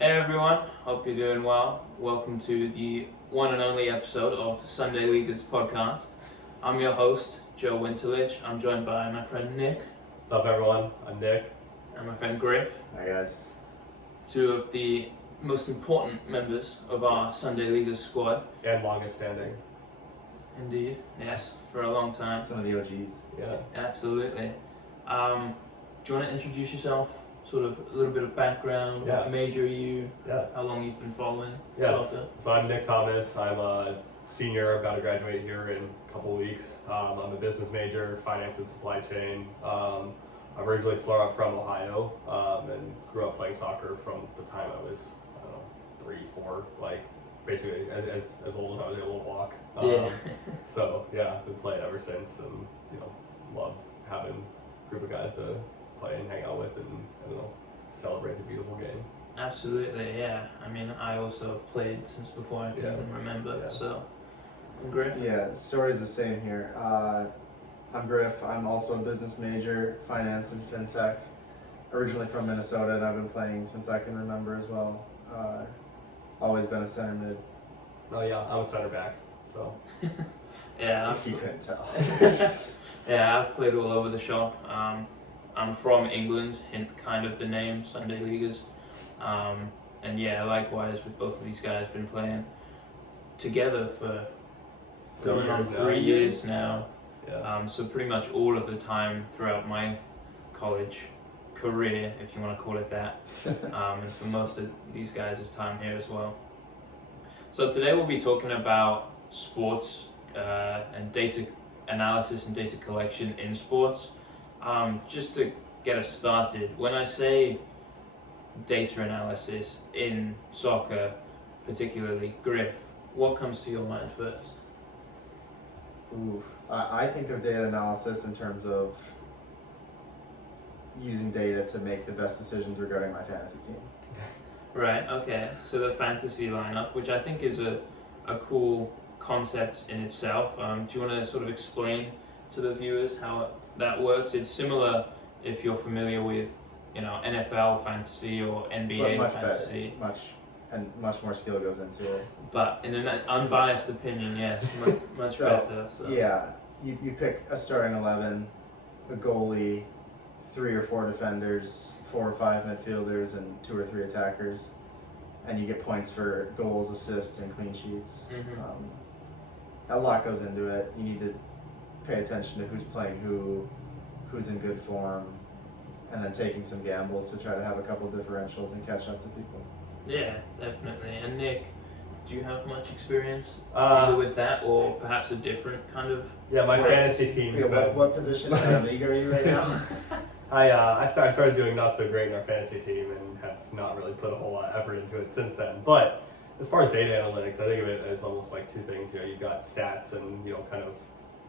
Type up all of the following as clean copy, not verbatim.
Hey everyone, hope you're doing well. Welcome to the one and only episode of Sunday Leaguers podcast. I'm your host, Joe Winterlich. I'm joined by my friend Nick. What's up, everyone? I'm Nick. And my friend Griff. Hi guys. Two of the most important members of our Sunday Leaguers squad. And longest standing. Indeed, yes, for a long time. Some of the OGs. Yeah. Absolutely. Do you want to introduce yourself? Sort of a little bit of background, Yeah. what major you, Yeah. how long you've been following Yes. soccer? So I'm Nick Thomas. I'm a senior, about to graduate here in a couple of weeks. I'm a business major, finance and supply chain. I'm originally from Ohio and grew up playing soccer from the time I was, 3, 4, like basically as old as I was able to walk. Yeah. So yeah, I've been playing ever since, and love having a group of guys to play and hang out with, and celebrate the beautiful game. Absolutely, yeah. I mean, I also have played since before I can even remember, Yeah. so I'm Griff. Yeah, the story's the same here. I'm Griff. I'm also a business major, finance and fintech. Originally from Minnesota, and I've been playing since I can remember as well. Always been a center mid. Oh yeah, I'm a center back, so. Yeah, If you couldn't tell. yeah, I've played all over the shop. I'm from England, hint kind of the name, Sunday Leaguers. And yeah, likewise with both of these guys, been playing together for going on 3 years now. Yeah. So pretty much all of the time throughout my college career, if you want to call it that, and for most of these guys' time here as well. So today we'll be talking about sports and data analysis and data collection in sports. Just to get us started, when I say data analysis in soccer, particularly, Griff, what comes to your mind first? Ooh, I think of data analysis in terms of using data to make the best decisions regarding my fantasy team. Right, okay. So the fantasy lineup, which I think is a cool concept in itself. Do you want to sort of explain to the viewers how that works? It's similar if you're familiar with, NFL fantasy or NBA But much fantasy. better, much more skill goes into it. But in an unbiased opinion, yes, much So, better. So. Yeah, you pick a starting 11, a goalie, 3 or 4 defenders, 4 or 5 midfielders, and 2 or 3 attackers, and you get points for goals, assists, and clean sheets. Mhm. A lot goes into it. You need to pay attention to who's playing who's in good form, and then taking some gambles to try to have a couple differentials and catch up to people. Yeah, definitely. And Nick, do you have much experience either with that or perhaps a different kind of? Yeah, my Wait, fantasy team. What position in the league are you right now? I started doing not so great in our fantasy team and have not really put a whole lot of effort into it since then. But as far as data analytics, I think of it as almost like two things. You've got stats and kind of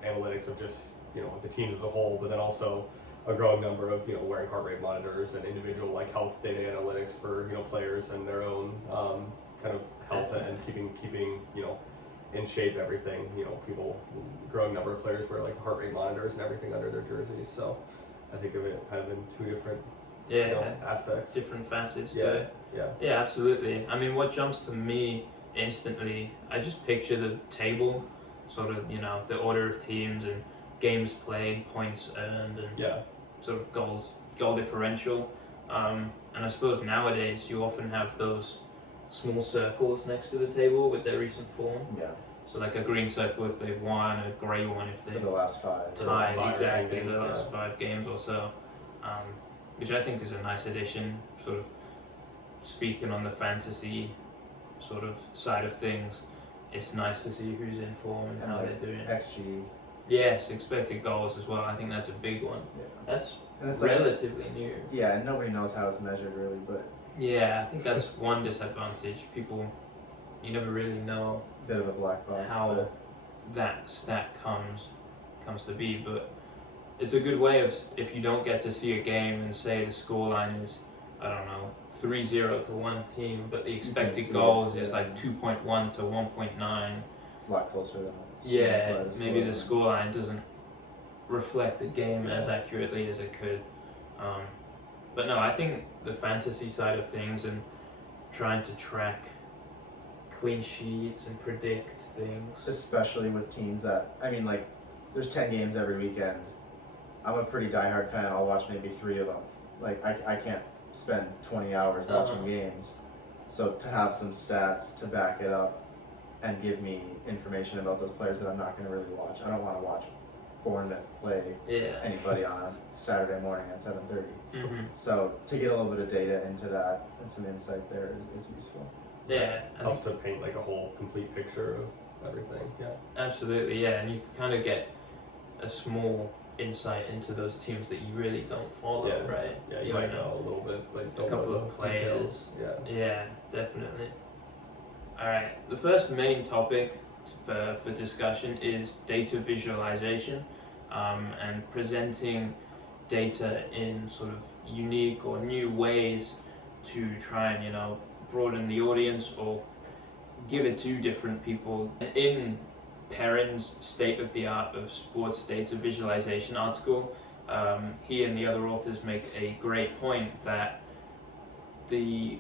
analytics of just the teams as a whole, but then also a growing number of wearing heart rate monitors and individual like health data analytics for players and their own kind of health and keeping in shape everything. People, growing number of players wear like heart rate monitors and everything under their jerseys. So I think of it kind of in two different aspects, different facets to Yeah, it. yeah, Yeah, absolutely. I mean, what jumps to me instantly, I just picture the table, sort of, the order of teams and games played, points earned, and yeah, sort of goal differential. And I suppose nowadays you often have those small circles next to the table with their recent form. Yeah, So like a green circle if they've won, a grey one if for they've the last 5. tied, five exactly, games, the last yeah. 5 games or so, which I think is a nice addition, sort of speaking on the fantasy sort of side of things. It's nice to see who's in form and how they're doing. XG. Yes, expected goals as well. I think that's a big one. Yeah. That's And it's like, relatively new. yeah, and nobody knows how it's measured really, but Yeah, I think that's one disadvantage. You never really know a bit of a black box. how but that stat comes to be, but it's a good way of, if you don't get to see a game and say the scoreline is, I don't know, 3-0 to one team, but the expected see goals it, is yeah. like 2.1 to 1.9. it's a lot closer than it seems Yeah, by the maybe the scoreline. scoreline doesn't reflect the game as accurately as it could. But no, I think the fantasy side of things and trying to track clean sheets and predict things. Especially with teams that, I mean, like, there's 10 games every weekend. I'm a pretty diehard fan. I'll watch maybe 3 of them. Like, I can't spend 20 hours watching games. So to have some stats to back it up and give me information about those players that I'm not going to really watch. I don't want to watch Bournemouth play anybody on a Saturday morning at 7:30. Mm-hmm. So to get a little bit of data into that and some insight there is useful. Yeah, helps to paint like a whole complete picture of everything. Yeah, absolutely. Yeah, and you kind of get a small insight into those teams that you really don't follow, right? Yeah, you might know a little bit, like a couple of players. Details. Yeah, definitely. All right, the first main topic for discussion is data visualization, and presenting data in sort of unique or new ways to try and, you know, broaden the audience or give it to different people. In Perrin's State of the Art of Sports Data Visualization article, he and the other authors make a great point that the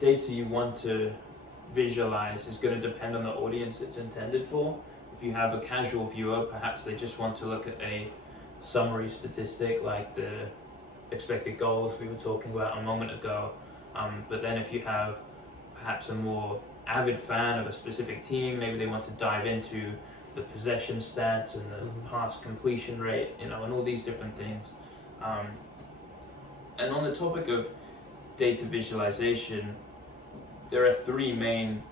data you want to visualize is going to depend on the audience it's intended for. If you have a casual viewer, perhaps they just want to look at a summary statistic like the expected goals we were talking about a moment ago. But then if you have perhaps a more avid fan of a specific team, maybe they want to dive into the possession stats and the pass completion rate, you know, and all these different things. And on the topic of data visualization, there are 3 main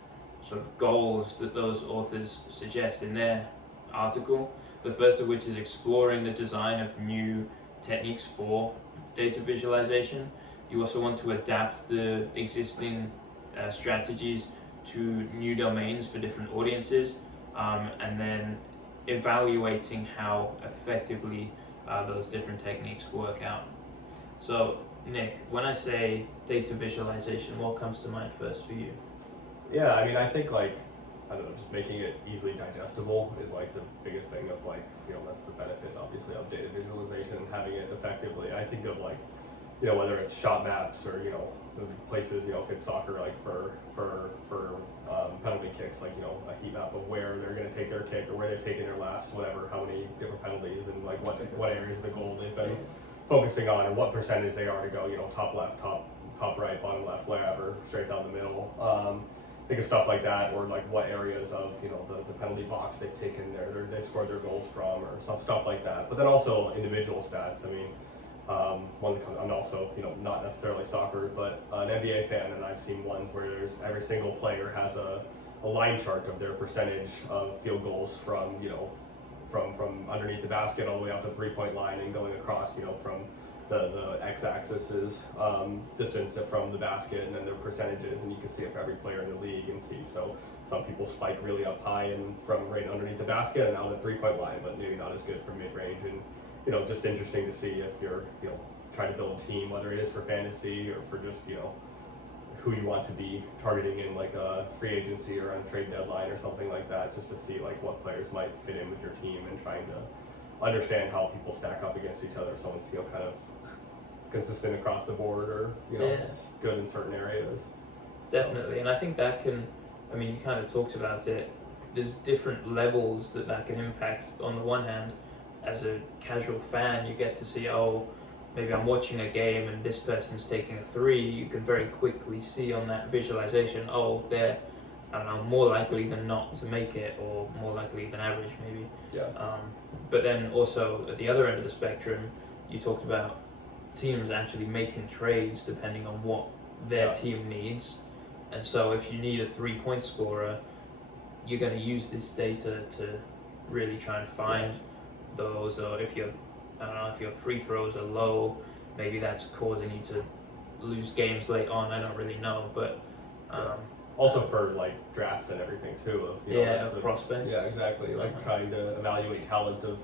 sort of goals that those authors suggest in their article. The first of which is exploring the design of new techniques for data visualization. You also want to adapt the existing strategies to new domains for different audiences, and then evaluating how effectively those different techniques work out. So, Nick, when I say data visualization, what comes to mind first for you? Yeah, I mean, I think like, I don't know, just making it easily digestible is like the biggest thing of like, you know, that's the benefit obviously of data visualization and having it effectively. I think of like, you know, whether it's shot maps or, you know, the places, you know, if it's soccer, like for penalty kicks, like, you know, a heat map of where they're going to take their kick or where they've taken their last, whatever, how many different penalties and like what areas of the goal they've been focusing on and what percentage they are to go, you know, top left, top right, bottom left, wherever, straight down the middle. Think of stuff like that, or like what areas of, you know, the penalty box they've taken they've scored their goals from, or some stuff like that. But then also individual stats. I mean, I'm also, you know, not necessarily soccer, but an NBA fan, and I've seen ones where there's every single player has a line chart of their percentage of field goals from, you know, from underneath the basket all the way up to the 3-point line and going across, you know, from the x-axis is distance from the basket, and then their percentages, and you can see it for every player in the league and see. So some people spike really up high and from right underneath the basket and out the 3-point line, but maybe not as good for mid-range. And, you know, just interesting to see if you're, you know, trying to build a team, whether it is for fantasy or for just, you know, who you want to be targeting in like a free agency or on a trade deadline or something like that, just to see like what players might fit in with your team and trying to understand how people stack up against each other, so it's, you know, kind of consistent across the board, or, you know, it's good in certain areas. Definitely, and I think that can, I mean, you kind of talked about it, there's different levels that can impact. On the one hand, as a casual fan, you get to see, oh, maybe I'm watching a game and this person's taking a 3, you can very quickly see on that visualization, oh, they're, I don't know, more likely than not to make it, or more likely than average maybe. Yeah. But then also at the other end of the spectrum, you talked about teams actually making trades depending on what their team needs. And so if you need a 3-point scorer, you're going to use this data to really try and find those, or if you're, I don't know, if your free throws are low, maybe that's causing you to lose games late on, I don't really know, but also for like draft and everything too, of, you know, prospects. Yeah, exactly. Like trying to evaluate talent of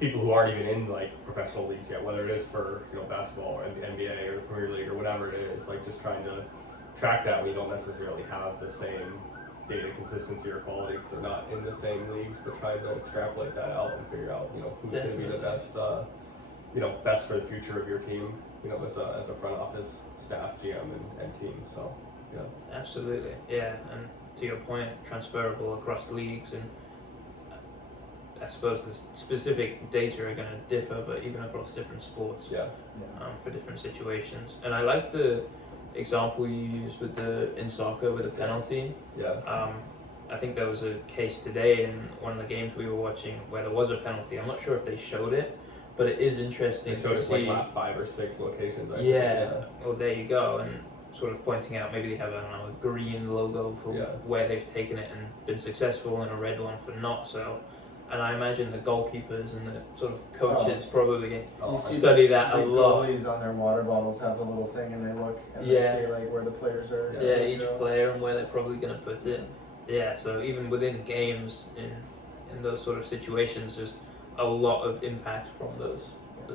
people who aren't even in like professional leagues yet, whether it is for, you know, basketball or the NBA or the Premier League or whatever it is, like just trying to track that. We don't necessarily have the same data consistency or quality because they're not in the same leagues, but trying to extrapolate that out and figure out, you know, who's going to be the best, you know, best for the future of your team, you know, as a front office staff, GM and team. So yeah, Absolutely, yeah. And to your point, transferable across leagues, and I suppose the specific data are going to differ, but even across different sports, Yeah. for different situations. And I like the example you used with in soccer with a penalty. Yeah. I think there was a case today in one of the games we were watching where there was a penalty. I'm not sure if they showed it, but it is interesting They showed to it see. like last 5 or 6 locations. I think. Yeah. Well, there you go, and sort of pointing out maybe they have, I don't know, a green logo for where they've taken it and been successful, and a red one for not so. And I imagine the goalkeepers and the sort of coaches probably study that a lot. The goalies on their water bottles have a little thing, and they look and they see like where the players are. Yeah, each player and where they're probably going to put it. Yeah, so even within games, in those sort of situations, there's a lot of impact from those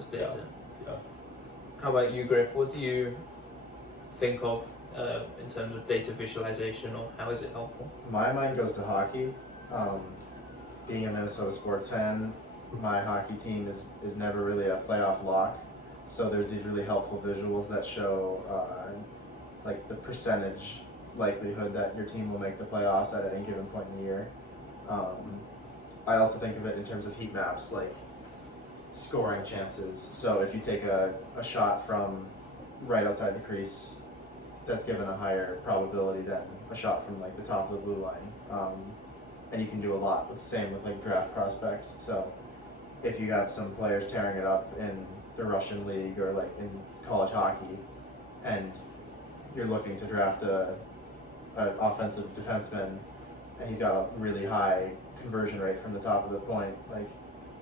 data. Yeah. How about you, Griff? What do you think of in terms of data visualization, or how is it helpful? My mind goes to hockey. Being a Minnesota sports fan, my hockey team is never really a playoff lock. So there's these really helpful visuals that show like the percentage likelihood that your team will make the playoffs at any given point in the year. I also think of it in terms of heat maps, like scoring chances. So if you take a shot from right outside the crease, that's given a higher probability than a shot from like the top of the blue line. And you can do a lot with the same with like draft prospects. So if you have some players tearing it up in the Russian league or like in college hockey, and you're looking to draft an offensive defenseman, and he's got a really high conversion rate from the top of the point, like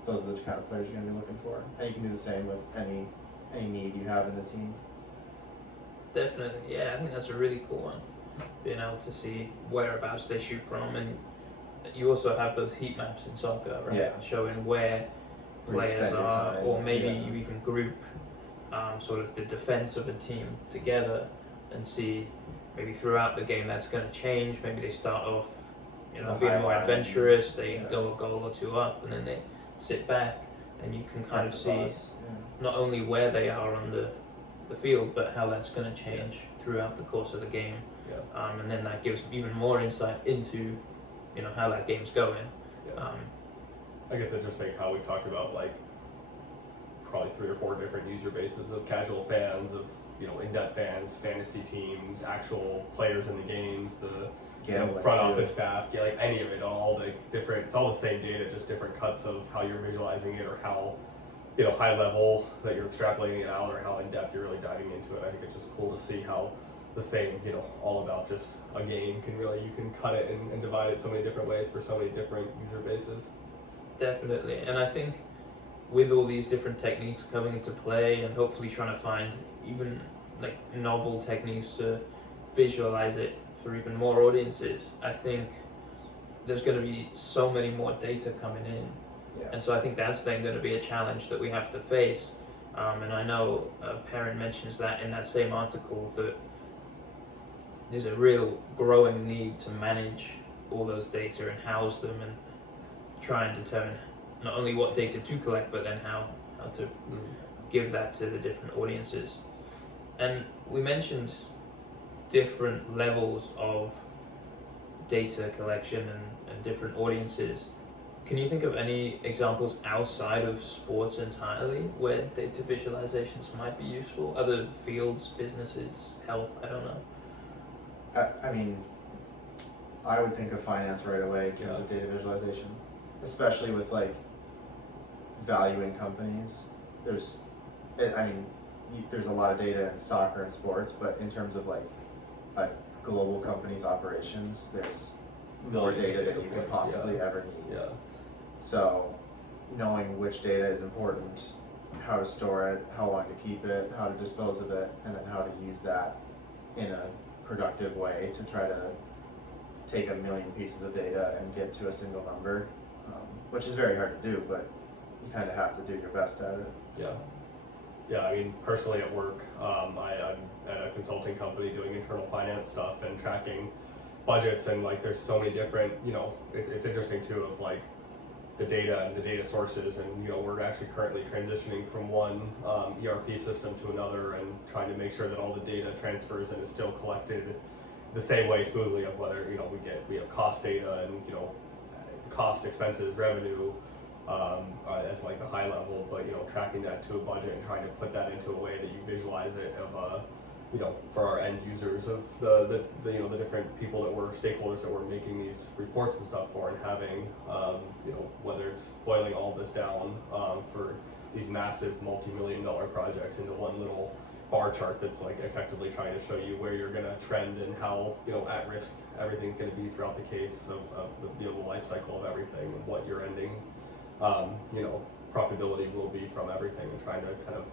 those are the kind of players you're going to be looking for. And you can do the same with any need you have in the team. Definitely, yeah. I think that's a really cool one, being able to see whereabouts they shoot from, and you also have those heat maps in soccer, right? Yeah. Showing where players are, or maybe you even group sort of the defense of a team together and see maybe throughout the game that's going to change. Maybe they start off, being more adventurous, they go a goal or two up, and then they sit back, and you can kind of see not only where they are on the field, but how that's going to change throughout the course of the game. And then that gives even more insight into how that game's going. I think it's interesting how we've talked about like probably 3 or 4 different user bases of casual fans, of in-depth fans, fantasy teams, actual players in the games, the front office staff, like any of it, all the different. It's all the same data, just different cuts of how you're visualizing it, or how high level that you're extrapolating it out, or how in depth you're really diving into it. I think it's just cool to see how the same, all about just a game you can cut it and divide it so many different ways for so many different user bases. Definitely, and I think with all these different techniques coming into play, and hopefully trying to find even like novel techniques to visualize it for even more audiences, I think there's going to be so many more data coming in. And so I think that's then going to be a challenge that we have to face. And I know Perrin mentions that in that same article, that there's a real growing need to manage all those data and house them, and try and determine not only what data to collect, but then how to give that to the different audiences. And we mentioned different levels of data collection and different audiences. Can you think of any examples outside of sports entirely where data visualizations might be useful? Other fields, businesses, health, I don't know. I mean, I would think of finance right away in terms of data visualization, especially with like valuing companies. There's a lot of data in soccer and sports, but in terms of like a global company's operations, there's more data than you could possibly ever need. So knowing which data is important, how to store it, how long to keep it, how to dispose of it, and then how to use that in a productive way to try to take a million pieces of data and get to a single number, which is very hard to do, but you kind of have to do your best at it. Yeah, I mean, personally at work, I'm at a consulting company doing internal finance stuff and tracking budgets, and like there's so many different, it's interesting too, of like the data and the data sources, and we're actually currently transitioning from one ERP system to another, and trying to make sure that all the data transfers and is still collected the same way smoothly of whether we have cost data and cost, expenses, revenue as like the high level, but tracking that to a budget and trying to put that into a way that you visualize it of for our end users of the different people that were stakeholders that were making these reports and stuff for, and having whether it's boiling all this down for these massive multi-million-dollar projects into one little bar chart that's like effectively trying to show you where you're going to trend and how at risk everything's going to be throughout the case of the life cycle of everything, and what your ending profitability will be from everything, and trying to kind of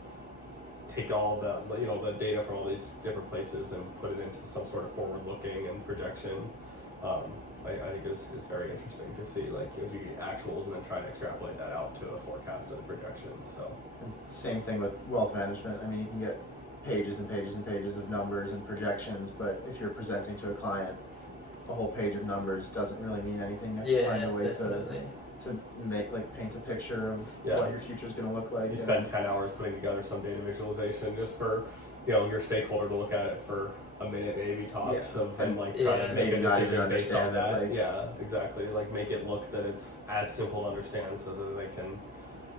take all the data from all these different places and put it into some sort of forward looking and projection. I think is very interesting to see, like, as you get actuals and then try to extrapolate that out to a forecast and a projection. So and same thing with wealth management. I mean, you can get pages and pages and pages of numbers and projections, but if you're presenting to a client a whole page of numbers doesn't really mean anything. You have to find a way to make, like, paint a picture of what your future is going to look like. You spend 10 hours putting together some data visualization just for your stakeholder to look at it for a minute maybe tops and like try to make a decision based on that. Exactly. Like, make it look that it's as simple to understand so that they can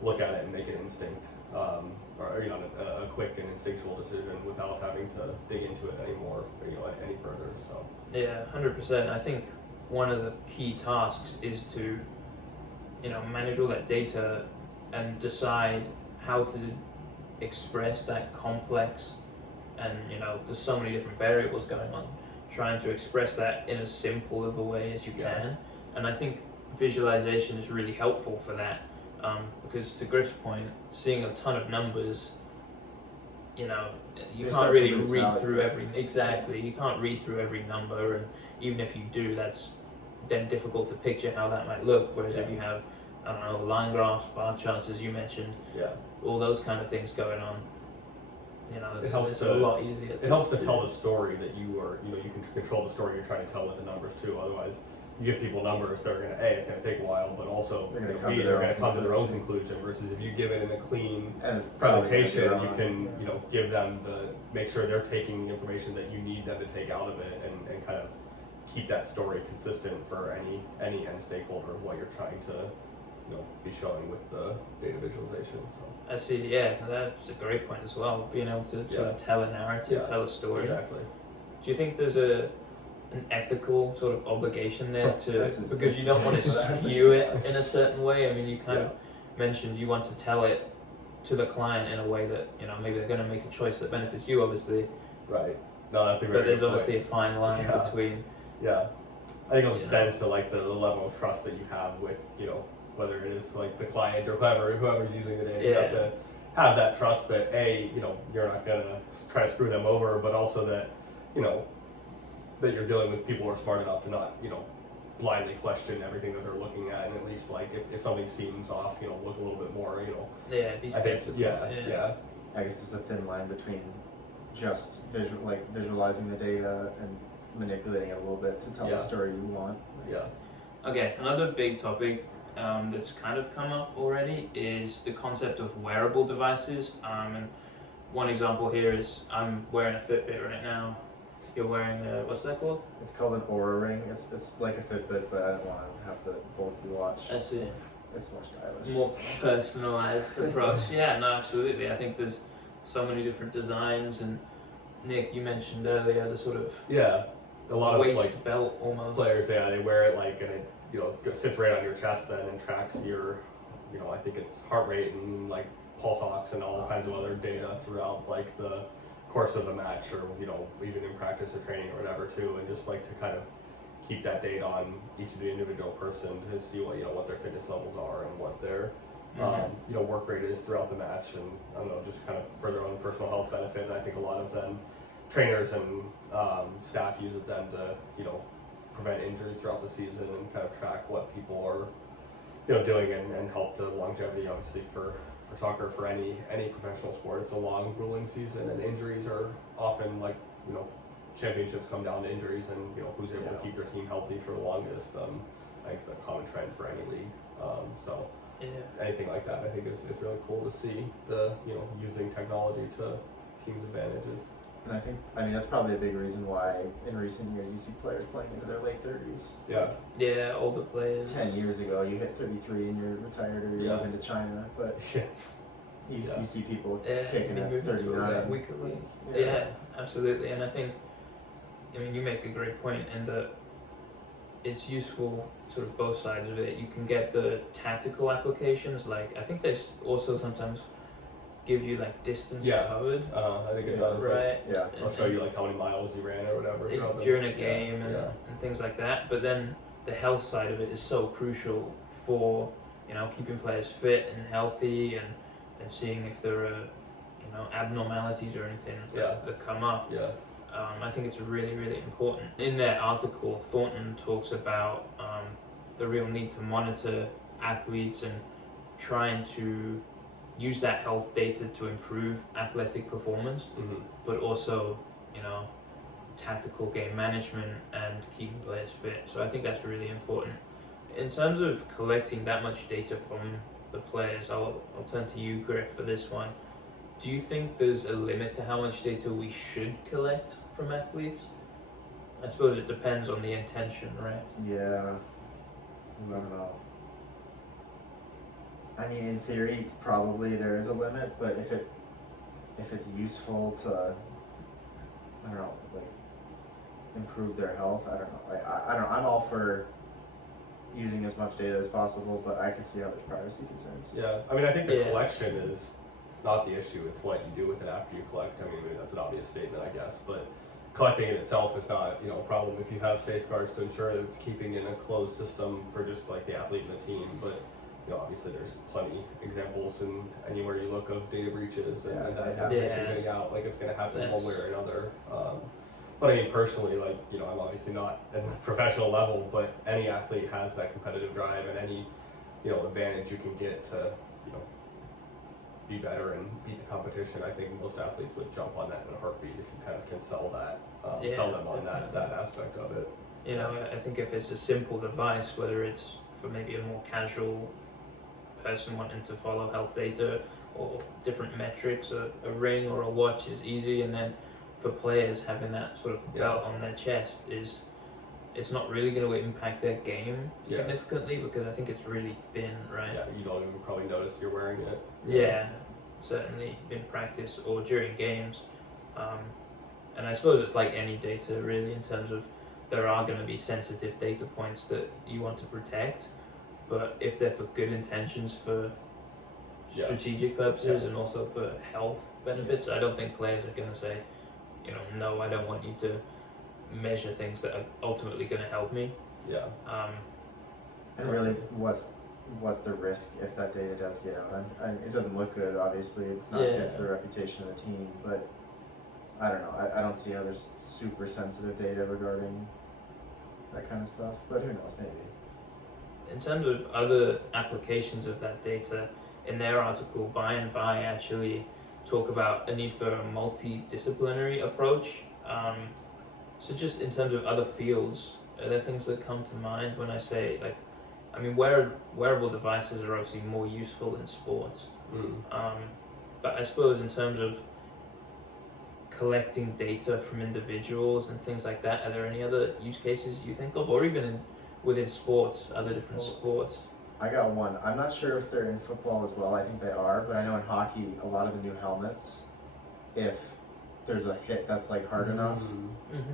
look at it and make an instinct or a quick and instinctual decision without having to dig into it anymore any further. So 100%. I think one of the key tasks is to manage all that data and decide how to express that complex, and there's so many different variables going on, trying to express that in as simple of a way as you can. And I think visualization is really helpful for that, because to Griff's point, seeing a ton of numbers, you can't really read through you can't read through every number, and even if you do, that's then difficult to picture how that might look. Whereas if you have, I don't know, line graphs, bar charts, as you mentioned, all those kind of things going on, it helps a lot easier. It helps to tell the story that you can control the story you're trying to tell with the numbers too. Otherwise, you give people numbers, they're going to it's going to take a while, but also they're going to come to their own conclusion. Versus if you give it in a clean presentation, you can give them make sure they're taking the information that you need them to take out of it, and kind of keep that story consistent for any end stakeholder of what you're trying to be showing with the data visualization. So I see. That's a great point as well. Being able to sort of tell a narrative, tell a story. Exactly. Do you think there's an ethical sort of obligation there because you don't want to skew it in a certain way? I mean, you kind of mentioned you want to tell it to the client in a way that maybe they're going to make a choice that benefits you, obviously. Right. No, that's a very But there's good obviously point. a fine line between. Yeah. I think it extends to like the level of trust that you have with whether it is like the client or whoever's using the data. You have to have that trust that you're not gonna try to screw them over, but also that that you're dealing with people who are smart enough to not blindly question everything that they're looking at, and at least like if something seems off, look a little bit more. Be skeptical. I guess there's a thin line between just visualizing the data and manipulating it a little bit to tell the story you want. Okay, another big topic that's kind of come up already is the concept of wearable devices. And one example here is I'm wearing a Fitbit right now. You're wearing what's that called? It's called an Aura Ring. It's like a Fitbit, but I don't want to have the bulky watch. I see. It's more stylish. More personalized approach. Yeah, no, absolutely. I think there's so many different designs, and Nick, you mentioned earlier the sort of a lot of waist like belt almost. Players, they wear it like, and it sits right on your chest then and tracks your, I think it's heart rate and like pulse ox and all kinds of other data throughout like the course of the match, or even in practice or training or whatever too, and just like to kind of keep that data on each of the individual person to see what their fitness levels are and what their work rate is throughout the match, and I don't know, just kind of for their own personal health benefit. And I think a lot of them trainers and staff use it then to prevent injuries throughout the season and kind of track what people are doing and help the longevity. Obviously for soccer, for any professional sport, it's a long grueling season, and injuries are often like championships come down to injuries, and who's able to keep their team healthy for the longest. I think it's a common trend for any league. Anything like that, I think it's really cool to see the using technology to teams' advantages. And I mean, that's probably a big reason why in recent years you see players playing into their late 30s. Yeah. Yeah, older players. 10 years ago, you hit 33 and you're retired or you're moving to China, but you see people kicking at 39. Yeah, absolutely. And I think, I mean, you make a great point in that it's useful, sort of both sides of it. You can get the tactical applications, like I think there's also sometimes give you like distance covered. I think it does. Right. Yeah. I'll show you like how many miles you ran or whatever during a game and things like that. But then the health side of it is so crucial for, you know, keeping players fit and healthy and seeing if there are, you know, abnormalities or anything that come up. Yeah. I think it's really, really important. In their article, Thornton talks about the real need to monitor athletes and trying to use that health data to improve athletic performance, but also, you know, tactical game management and keeping players fit. So I think that's really important. In terms of collecting that much data from the players, I'll turn to you, Griff, for this one. Do you think there's a limit to how much data we should collect from athletes? I suppose it depends on the intention, right? Yeah. I don't know. I mean, in theory, probably there is a limit, but if it's useful to, I don't know, like improve their health, I don't know. I'm all for using as much data as possible, but I can see how there's privacy concerns. Yeah, I mean, I think the collection is not the issue. It's what you do with it after you collect. I mean, that's an obvious statement, I guess, but collecting it itself is not, you know, a problem if you have safeguards to ensure that it's keeping in a closed system for just like the athlete and the team. But you know, obviously there's plenty examples and anywhere you look of data breaches and information getting out, like it's going to happen one way or another. But I mean, personally, like, you know, I'm obviously not at the professional level, but any athlete has that competitive drive and any, you know, advantage you can get to, you know, be better and beat the competition. I think most athletes would jump on that in a heartbeat if you kind of can sell that, sell them on that aspect of it. You know, I think if it's a simple device, whether it's for maybe a more casual person wanting to follow health data or different metrics, a ring or a watch is easy, and then for players having that sort of belt on their chest it's not really going to impact their game significantly because I think it's really thin, right? Yeah, you don't even probably notice you're wearing it. Yeah, certainly in practice or during games. And I suppose it's like any data really, in terms of there are going to be sensitive data points that you want to protect, but if they're for good intentions, for strategic purposes and also for health benefits, I don't think players are going to say, you know, no, I don't want you to measure things that are ultimately going to help me. Yeah. And really, what's the risk if that data does get out? It doesn't look good, obviously. It's not good for the reputation of the team, but I don't know. I don't see how there's super sensitive data regarding that kind of stuff, but who knows, maybe. In terms of other applications of that data, in their article, By and By actually talk about a need for a multidisciplinary approach. So just in terms of other fields, are there things that come to mind when I say, like, I mean, wearable devices are obviously more useful in sports, but I suppose in terms of collecting data from individuals and things like that, are there any other use cases you think of, or even within sports, other different sports? I got one. I'm not sure if they're in football as well. I think they are, but I know in hockey, a lot of the new helmets, if there's a hit that's like hard enough,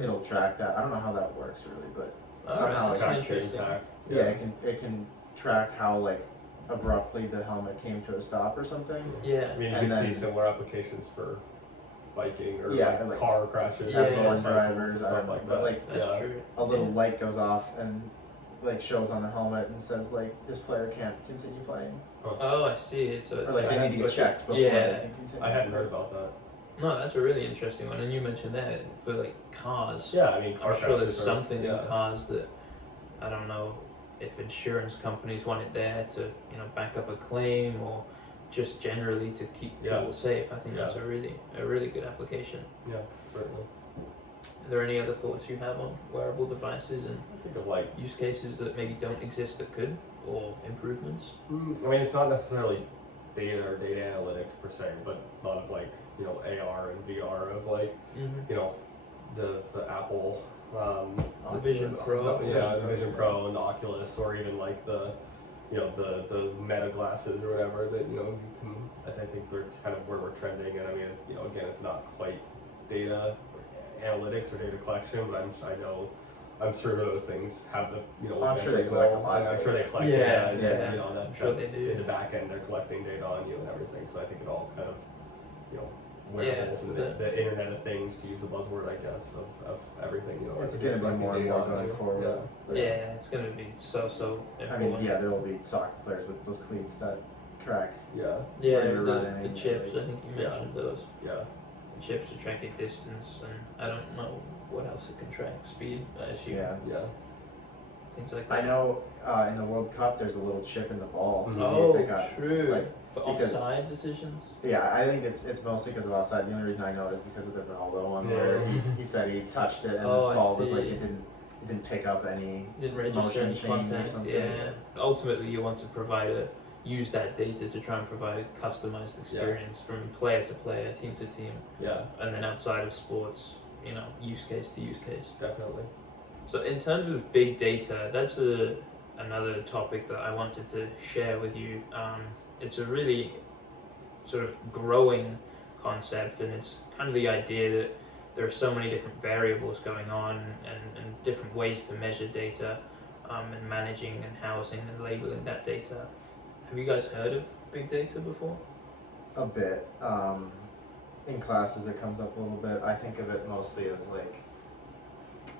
it'll track that. I don't know how that works really, but somehow it can. It can track how like abruptly the helmet came to a stop or something. Yeah, I mean, you can see similar applications for biking or like car crashes, F1 drivers, stuff like that. But like a little light goes off and like shows on the helmet and says like this player can't continue playing. Oh, I see. So it's or like they need to get checked before they can continue. I hadn't heard about that. No, that's a really interesting one, and you mentioned that for like cars. Yeah, I mean, I'm sure there's something in cars that I don't know if insurance companies want it there to, you know, back up a claim or just generally to keep people safe. I think that's a really good application. Yeah, certainly. Are there any other thoughts you have on wearable devices and I think of like use cases that maybe don't exist that could, or improvements? I mean, it's not necessarily data or data analytics per se, but a lot of like you know, AR and VR of like, you know, the Apple The Vision Pro. the Vision Pro and the Oculus, or even like the, you know, the Meta glasses or whatever that, you know, you can, I think that's kind of where we're trending. And I mean, you know, again, it's not quite data analytics or data collection, but I'm sure those things have the, you know, I'm sure they collect a lot. I'm sure they collect Yeah, you know, I'm sure they that's do. in the back end, they're collecting data on you and everything. So I think it all kind of, you know, wearables and the Internet of Things, to use a buzzword, I guess, of everything. You know, It's going to be more and more going forward. Yeah, it's going to be so I important. mean, yeah, there will be soccer players with those cleats that track. Yeah. Yeah, where you're the running, chips, like- I think you mentioned those. Yeah. The chips to track your distance, and I don't know what else it can track. Speed, I assume. Yeah. Yeah. Things like that. I know in the World Cup there's a little chip in the ball to see Oh, if it got true. like, For because- offside decisions? Yeah, I think it's mostly because of offside. The only reason I know it is because of the Ronaldo one where he said he touched it and Oh, the I ball was like see. it didn't pick up any. Didn't register Motion any change or contact. something. Yeah. Ultimately, you want to use that data to try and provide a customized experience from player to player, team to team, Yeah. and then outside of sports, you know, use case to use case. Definitely. So in terms of big data, that's another topic that I wanted to share with you. It's a really sort of growing concept, and it's kind of the idea that there are so many different variables going on and different ways to measure data, and managing and housing and labeling that data. Have you guys heard of big data before? A bit. In classes it comes up a little bit. I think of it mostly as like,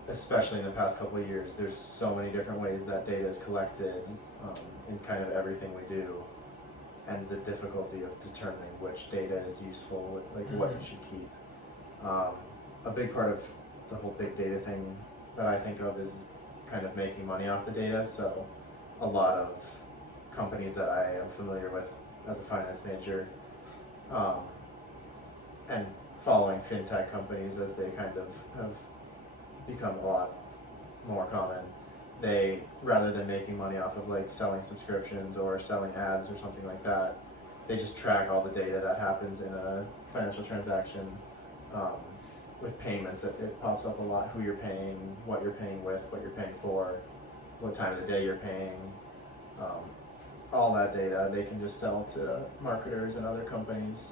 especially in the past couple of years, there's so many different ways that data is collected in kind of everything we do, and the difficulty of determining which data is useful, like what you should keep. A big part of the whole big data thing that I think of is kind of making money off the data. So a lot of companies that I am familiar with as a finance major, and following fintech companies as they kind of have become a lot more common, they, rather than making money off of like selling subscriptions or selling ads or something like that, they just track all the data that happens in a financial transaction. With payments, it pops up a lot: who you're paying, what you're paying with, what you're paying for, what time of the day you're paying. All that data they can just sell to marketers and other companies.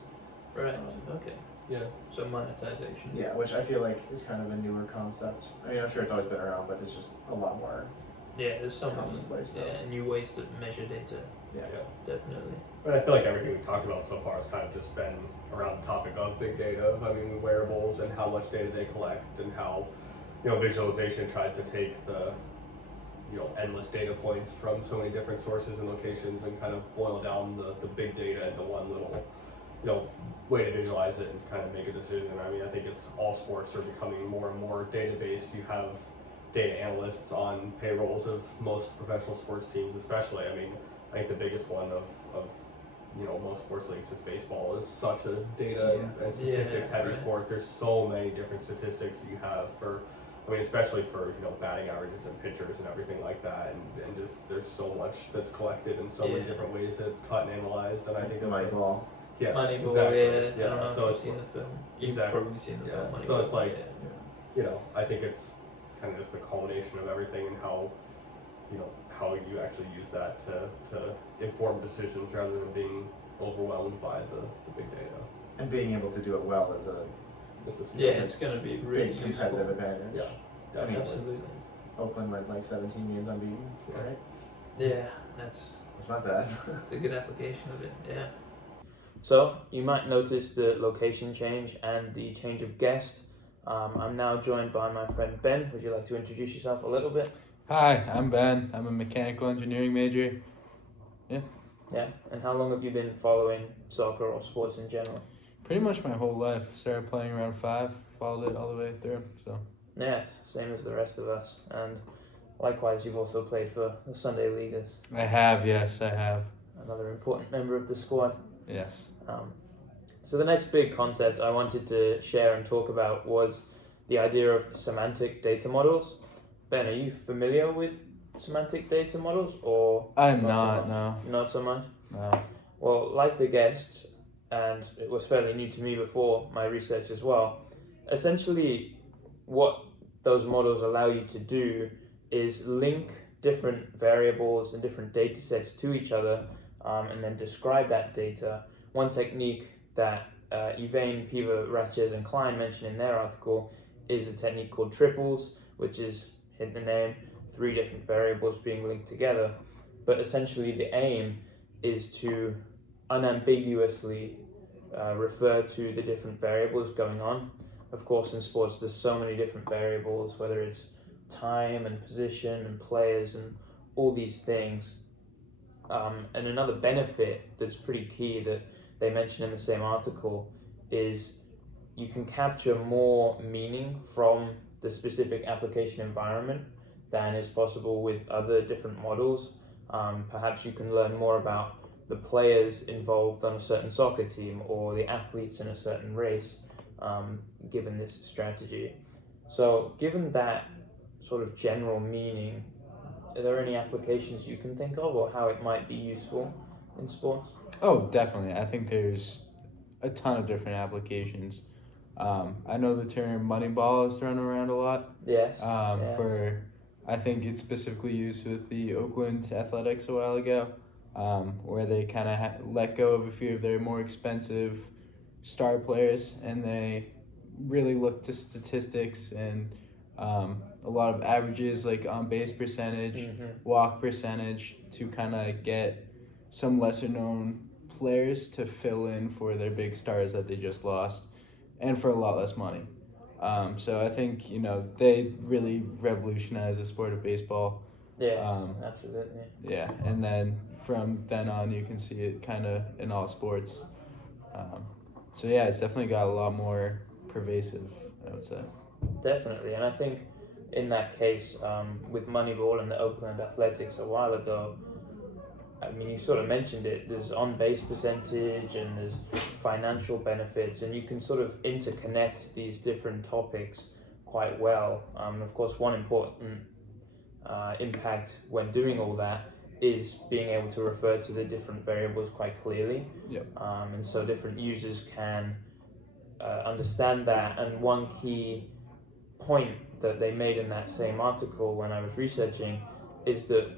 Right. Okay. Yeah. So monetization. Yeah, which I feel like is kind of a newer concept. I mean, I'm sure it's always been around, but it's just a lot more. Yeah, there's so many Commonplace stuff. new ways to measure data. Yeah. Definitely. But I feel like everything we've talked about so far has kind of just been around the topic of big data. I mean, wearables and how much data they collect, and how, you know, visualization tries to take the, you know, endless data points from so many different sources and locations and kind of boil down the big data into one little, you know, way to visualize it and kind of make a decision. I mean, I think it's all sports are becoming more and more data-based. You have data analysts on payrolls of most professional sports teams, especially. I mean, I think the biggest one of you know, most sports leagues is baseball is such a data and statistics heavy sport. There's so many different statistics you have for, I mean, especially for, you know, batting averages and pitchers and everything like that, and just there's so much that's collected in so many different ways that it's cut and analyzed, and I think that's Moneyball. Yeah, Moneyball, exactly. yeah. I don't know So if it's you've seen the film. You've exactly. probably seen the film. So it's like, yeah. you know, I think it's kind of just the culmination of everything, and how, you know, how you actually use that to inform decisions rather than being overwhelmed by the big data. And being able to do it well is a It's going to be really big competitive useful. advantage. Yeah, I mean, Absolutely. Oakland went like 17 games unbeaten, right? Yeah, that's It's not bad. it's a good application of it. Yeah. So you might notice the location change and the change of guest. I'm now joined by my friend Ben. Would you like to introduce yourself a little bit? Hi, I'm Ben. I'm a mechanical engineering major. Yeah. And how long have you been following soccer or sports in general? Pretty much my whole life. Started playing around 5, followed it all the way through. So Yeah, same as the rest of us. And likewise, you've also played for the Sunday Leaguers, I have, yes, I have. another important member of the squad. Yes. So the next big concept I wanted to share and talk about was the idea of semantic data models. Ben, are you familiar with semantic data models, or I'm not not, so no. Not so much? No. Well, like the guests, and it was fairly new to me before my research as well. Essentially, what those models allow you to do is link different variables and different data sets to each other, and then describe that data. One technique that Evain, Piva, Rachez, and Klein mentioned in their article is a technique called triples, which is, hit the name, 3 different variables being linked together. But essentially the aim is to unambiguously refer to the different variables going on. Of course, in sports there's so many different variables, whether it's time and position and players and all these things. And another benefit that's pretty key that they mention in the same article is you can capture more meaning from the specific application environment than is possible with other different models. Perhaps you can learn more about the players involved on a certain soccer team or the athletes in a certain race, given this strategy. So given that sort of general meaning, are there any applications you can think of or how it might be useful in sports? Oh, definitely. I think there's a ton of different applications. I know the term Moneyball is thrown around a lot. Yes. I think it's specifically used with the Oakland Athletics a while ago, where they kind of let go of a few of their more expensive star players, and they really look to statistics and a lot of averages like on base percentage, walk percentage, to kind of get some lesser known players to fill in for their big stars that they just lost, and for a lot less money. So I think, they really revolutionized the sport of baseball. Yes, absolutely. Yeah, and then from then on you can see it kind of in all sports. So yeah, it's definitely got a lot more pervasive, I would say. Definitely, and I think in that case, with Moneyball and the Oakland Athletics a while ago, I mean, you sort of mentioned it, there's on-base percentage and there's financial benefits, and you can sort of interconnect these different topics quite well. Of course, one important impact when doing all that is being able to refer to the different variables quite clearly. Yep. And so different users can understand that. And one key point that they made in that same article when I was researching is that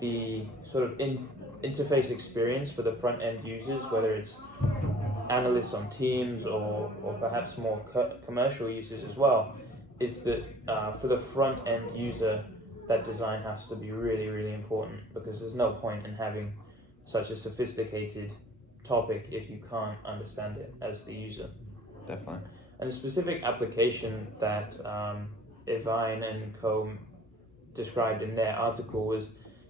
the sort of interface experience for the front end users, whether it's analysts on teams or perhaps more commercial users as well, is that for the front end user, that design has to be really, really important, because there's no point in having such a sophisticated topic if you can't understand it as the user. Definitely. And a specific application that Evain and co described in their article was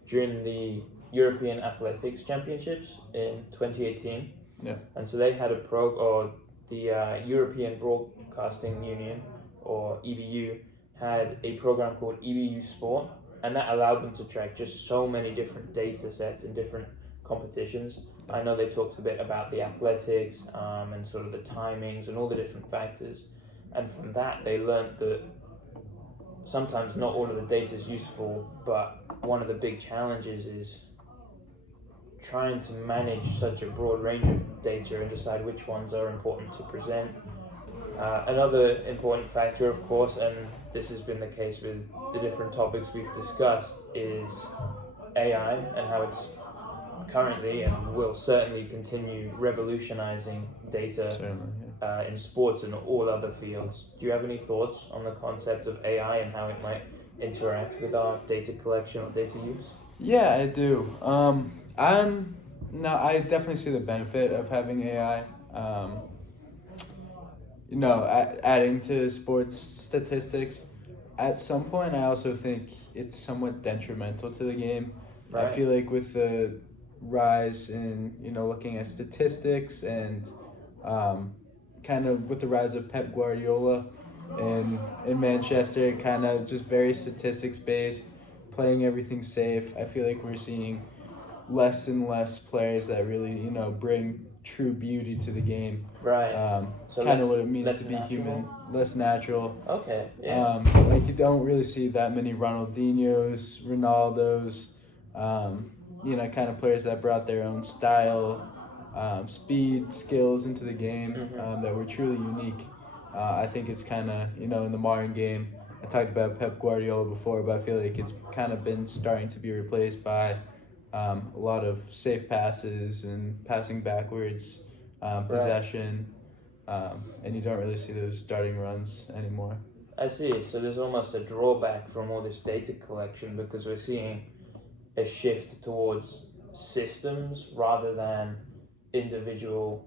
during the European Athletics Championships in 2018. Yeah. And so they had the European Broadcasting Union, or EBU, had a program called EBU Sport, and that allowed them to track just so many different data sets in different competitions. I know they talked a bit about the athletics and sort of the timings and all the different factors, and from that they learned that sometimes not all of the data is useful, but one of the big challenges is trying to manage such a broad range of data and decide which ones are important to present. Another important factor, of course, and this has been the case with the different topics we've discussed, is AI and how it's currently and will certainly continue revolutionizing data in sports and all other fields. Do you have any thoughts on the concept of AI and how it might interact with our data collection or data use? Yeah, I do. I definitely see the benefit of having AI. Adding to sports statistics. At some point, I also think it's somewhat detrimental to the game. Right. I feel like with the rise in, looking at statistics and kind of with the rise of Pep Guardiola in Manchester, kind of just very statistics based, playing everything safe. I feel like we're seeing less and less players that really, bring true beauty to the game. Right. So kind of what it means to be human. Less natural. Okay. Yeah. You don't really see that many Ronaldinhos, Ronaldos, kind of players that brought their own style speed, skills into the game Mhm. that were truly unique. I think it's kind of, in the modern game, I talked about Pep Guardiola before, but I feel like it's kind of been starting to be replaced by a lot of safe passes and passing backwards, possession, and you don't really see those darting runs anymore. I see. So there's almost a drawback from all this data collection because we're seeing a shift towards systems rather than individual,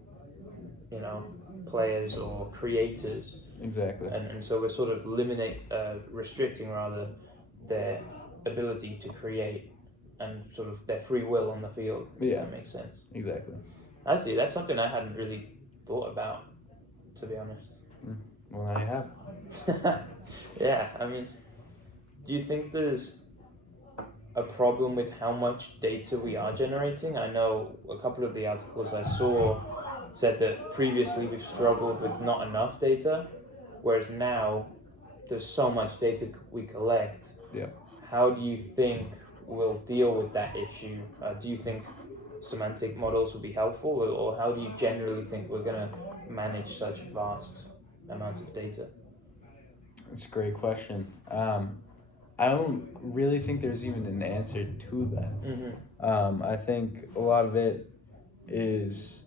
players or creators. Exactly. And so we're sort of restricting rather their ability to create and sort of their free will on the field. If that makes sense. Exactly. I see. That's something I hadn't really thought about, to be honest. Well, now you have. Yeah, I mean, do you think there's a problem with how much data we are generating? I know a couple of the articles I saw said that previously we've struggled with not enough data, whereas now there's so much data we collect. Yeah. How do you think we'll deal with that issue? Do you think semantic models will be helpful, or how do you generally think we're going to manage such vast amounts of data? That's a great question. I don't really think there's even an answer to that. Mm-hmm. I think a lot of it is,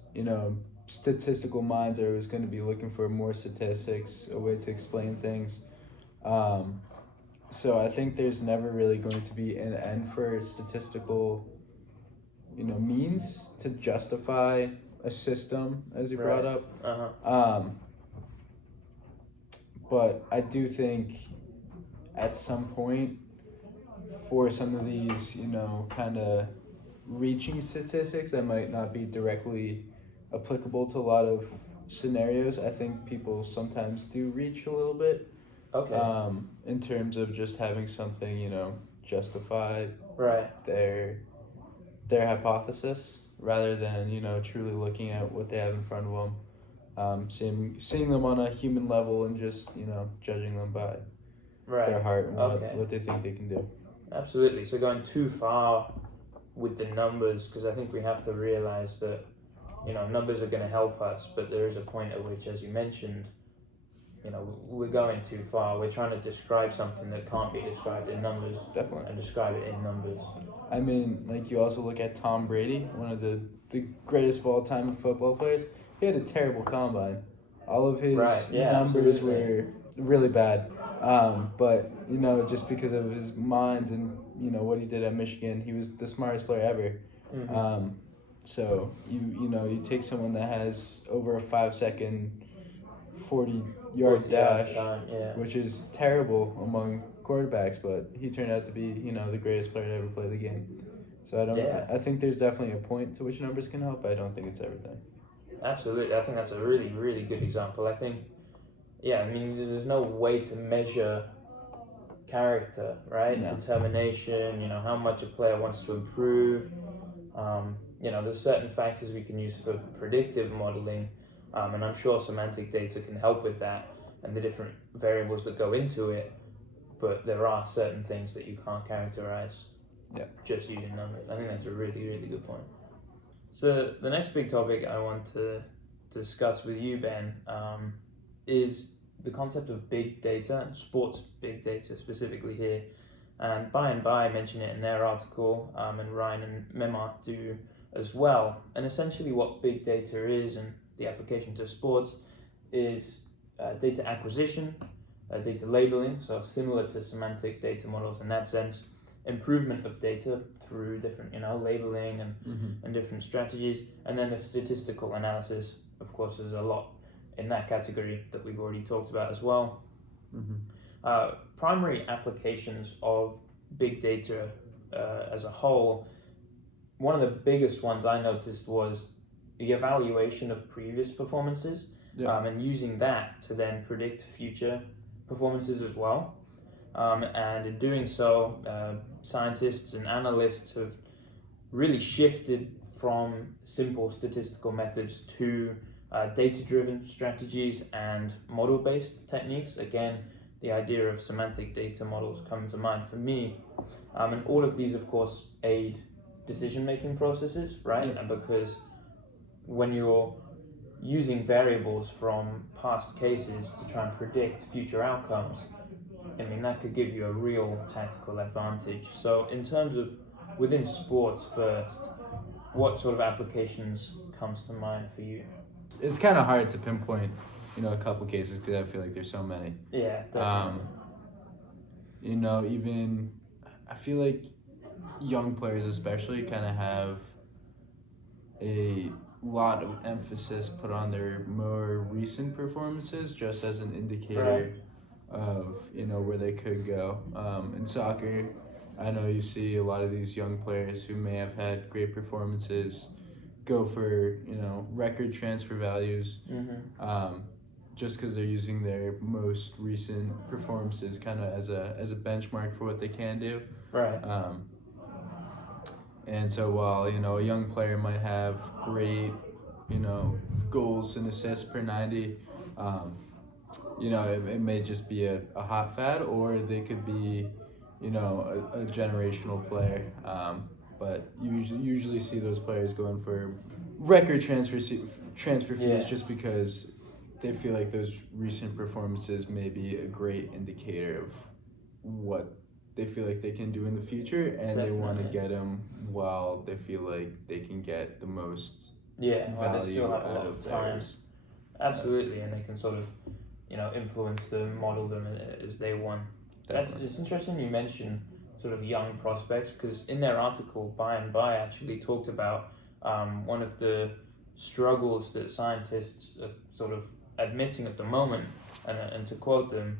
statistical minds are always going to be looking for more statistics, a way to explain things. So I think there's never really going to be an end for statistical, means to justify a system, as you brought up. Uh-huh. But I do think at some point, for some of these, kind of reaching statistics that might not be directly applicable to a lot of scenarios, I think people sometimes do reach a little bit. Okay. In terms of just having something, justify Right. their hypothesis rather than, truly looking at what they have in front of them. Seeing them on a human level and just, judging them by their heart and what they think they can do. Absolutely. So going too far with the numbers, because I think we have to realize that, numbers are going to help us, but there is a point at which, as you mentioned, we're going too far. We're trying to describe something that can't be described in numbers. Definitely. And describe it in numbers. I mean, like, you also look at Tom Brady, one of the greatest of all time football players. He had a terrible combine. All of his numbers were really bad. But, just because of his mind and, what he did at Michigan, he was the smartest player ever. Mm-hmm. So, you take someone that has over a 5-second 40-yard dash, which is terrible among quarterbacks, but he turned out to be, the greatest player to ever play the game. So I think there's definitely a point to which numbers can help, but I don't think it's everything. Absolutely. I think that's a really, really good example. I think, there's no way to measure character, right? No. Determination, how much a player wants to improve. There's certain factors we can use for predictive modeling, and I'm sure semantic data can help with that and the different variables that go into it, but there are certain things that you can't characterize just using numbers. I think that's a really, really good point. So the next big topic I want to discuss with you, Ben, is the concept of big data, sports big data specifically here. And By and By mention it in their article, and Ryan and Memart do as well. And essentially what big data is and the application to sports is data acquisition, data labeling, so similar to semantic data models in that sense, improvement of data through different, labeling and different strategies, and then the statistical analysis. Of course, there's a lot in that category that we've already talked about as well. Primary applications of big data as a whole, one of the biggest ones I noticed was the evaluation of previous performances, and using that to then predict future performances as well. And in doing so, scientists and analysts have really shifted from simple statistical methods to data-driven strategies and model-based techniques. Again, the idea of semantic data models come to mind for me. And all of these, of course, aid decision-making processes, right? And because when you're using variables from past cases to try and predict future outcomes, I mean, that could give you a real tactical advantage. So in terms of within sports first, what sort of applications comes to mind for you? It's kind of hard to pinpoint, a couple cases because I feel like there's so many. Yeah, definitely. Even I feel like young players especially kind of have a lot of emphasis put on their more recent performances just as an indicator of where they could go. In soccer, I know you see a lot of these young players who may have had great performances go for record transfer values, just because they're using their most recent performances kind of as a benchmark for what they can do. Right. And so while a young player might have great goals and assists per 90, it may just be a hot fad, or they could be a generational player. But you usually see those players going for record transfer fees just because they feel like those recent performances may be a great indicator of what they feel like they can do in the future, and they want to get them while they feel like they can get the most while they still have a lot out of of time. theirs. Absolutely, and they can sort of, influence them, model them as they want. It's interesting you mentioned sort of young prospects, because in their article, By and By actually talked about one of the struggles that scientists are sort of admitting at the moment, and to quote them,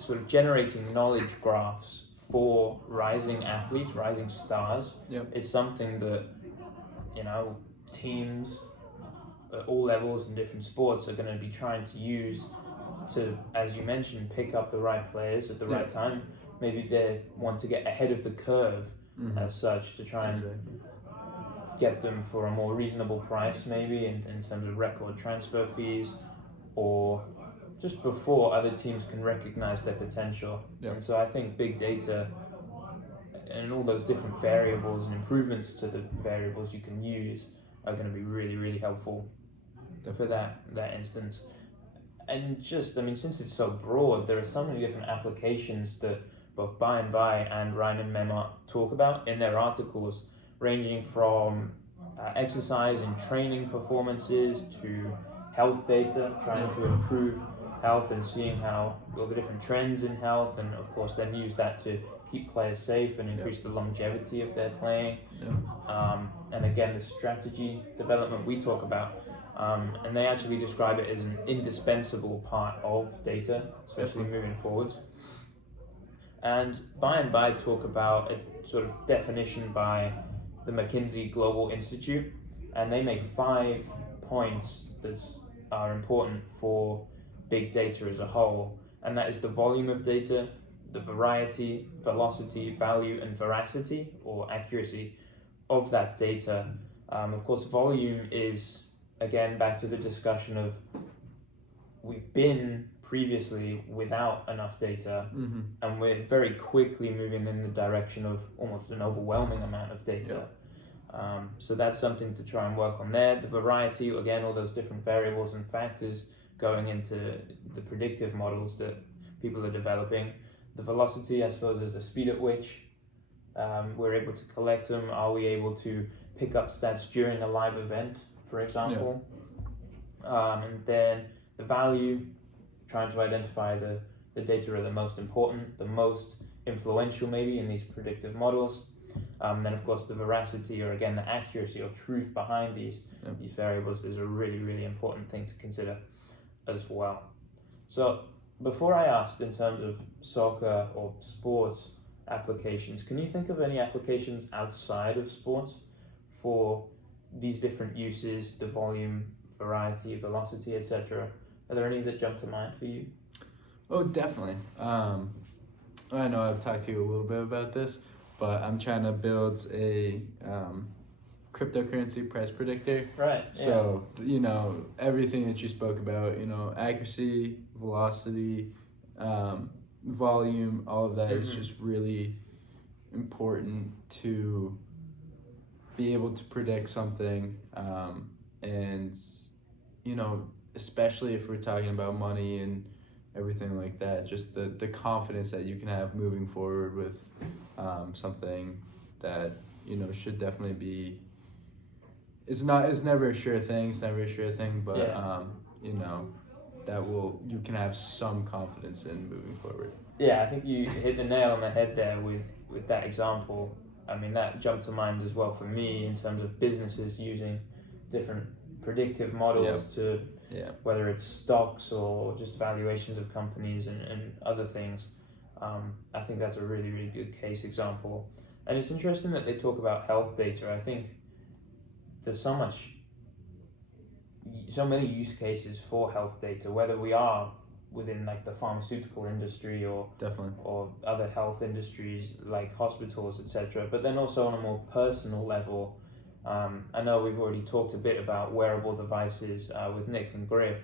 sort of generating knowledge graphs for rising athletes, rising stars, is something that teams at all levels in different sports are going to be trying to use to, as you mentioned, pick up the right players at the right time. Maybe they want to get ahead of the curve as such, to try and get them for a more reasonable price, maybe in terms of record transfer fees, or just before other teams can recognize their potential. And so I think big data and all those different variables and improvements to the variables you can use are going to be really, really helpful for that instance. And just, since it's so broad, there are so many different applications that both By and By and Ryan and Mema talk about in their articles, ranging from exercise and training performances to health data, trying to improve health and seeing how all the different trends in health, and of course then use that to keep players safe and increase the longevity of their playing. And again, the strategy development we talk about, and they actually describe it as an indispensable part of data, especially moving forward. And By talk about a sort of definition by the McKinsey Global Institute, and they make 5 points that are important for big data as a whole, and that is the volume of data, the variety, velocity, value, and veracity or accuracy of that data. Of course, volume is, again, back to the discussion of we've been previously without enough data, and we're very quickly moving in the direction of almost an overwhelming amount of data. So that's something to try and work on there. The variety, again, all those different variables and factors going into the predictive models that people are developing. The velocity, I suppose, is the speed at which we're able to collect them. Are we able to pick up stats during a live event, for example? And then the value, trying to identify the data are the most important, the most influential maybe in these predictive models. Then of course the veracity, or again the accuracy or truth behind these variables, is a really, really important thing to consider as well. So before I asked in terms of soccer or sports applications, can you think of any applications outside of sports for these different uses, the volume, variety, velocity, etc.? Are there any that jump to mind for you? Oh, definitely. I know I've talked to you a little bit about this, but I'm trying to build a cryptocurrency price predictor. Right. So, everything that you spoke about, accuracy, velocity, volume, all of that is just really important to be able to predict something and especially if we're talking about money and everything like that, just the confidence that you can have moving forward with something that should definitely be. It's never a sure thing. It's never a sure thing, but you can have some confidence in moving forward. Yeah, I think you hit the nail on the head there with that example. I mean, that jumped to mind as well for me in terms of businesses using different predictive models to whether it's stocks or just valuations of companies and other things. I think that's a really, really good case example. And it's interesting that they talk about health data. I think there's so many use cases for health data, whether we are within like the pharmaceutical industry or other health industries like hospitals, etc. But then also on a more personal level, I know we've already talked a bit about wearable devices with Nick and Griff,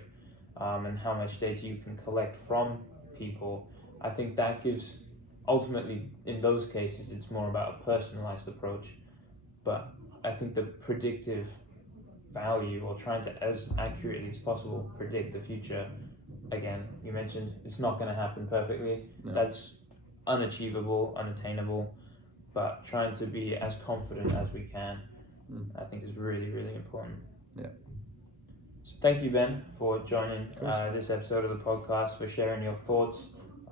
and how much data you can collect from people. I think that gives, ultimately in those cases, it's more about a personalized approach. But I think the predictive value, or trying to as accurately as possible predict the future, again, you mentioned it's not going to happen perfectly. No. That's unachievable, unattainable, but trying to be as confident as we can, I think is really, really important. Yeah. So thank you, Ben, for joining this episode of the podcast, for sharing your thoughts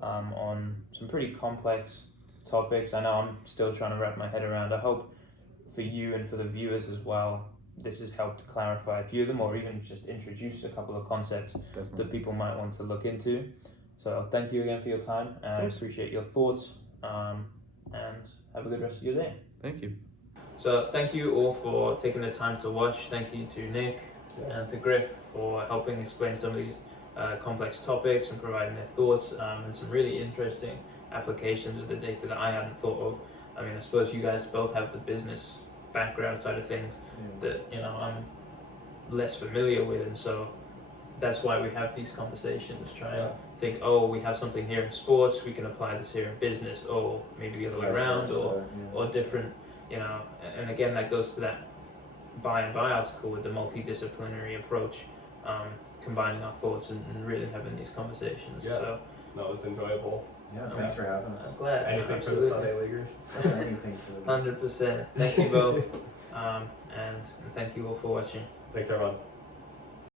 on some pretty complex topics. I know I'm still trying to wrap my head around. I hope for you and for the viewers as well, this has helped clarify a few of them, or even just introduce a couple of concepts that people might want to look into. So thank you again for your time, and I appreciate your thoughts, and have a good rest of your day. Thank you. So thank you all for taking the time to watch. Thank you to Nick and to Griff for helping explain some of these complex topics and providing their thoughts, and some really interesting applications of the data that I hadn't thought of. I mean, I suppose you guys both have the business background side of things that I'm less familiar with, and so that's why we have these conversations, try and think, we have something here in sports, we can apply this here in business, or maybe the other way around, or different, and again, that goes to that buy and buy article with the multidisciplinary approach, combining our thoughts and really having these conversations. So that was enjoyable. Yeah, thanks for having us. I'm glad. Anything for the Sunday Leaguers? Anything for the 100%. Thank you both, and thank you all for watching. Thanks, everyone.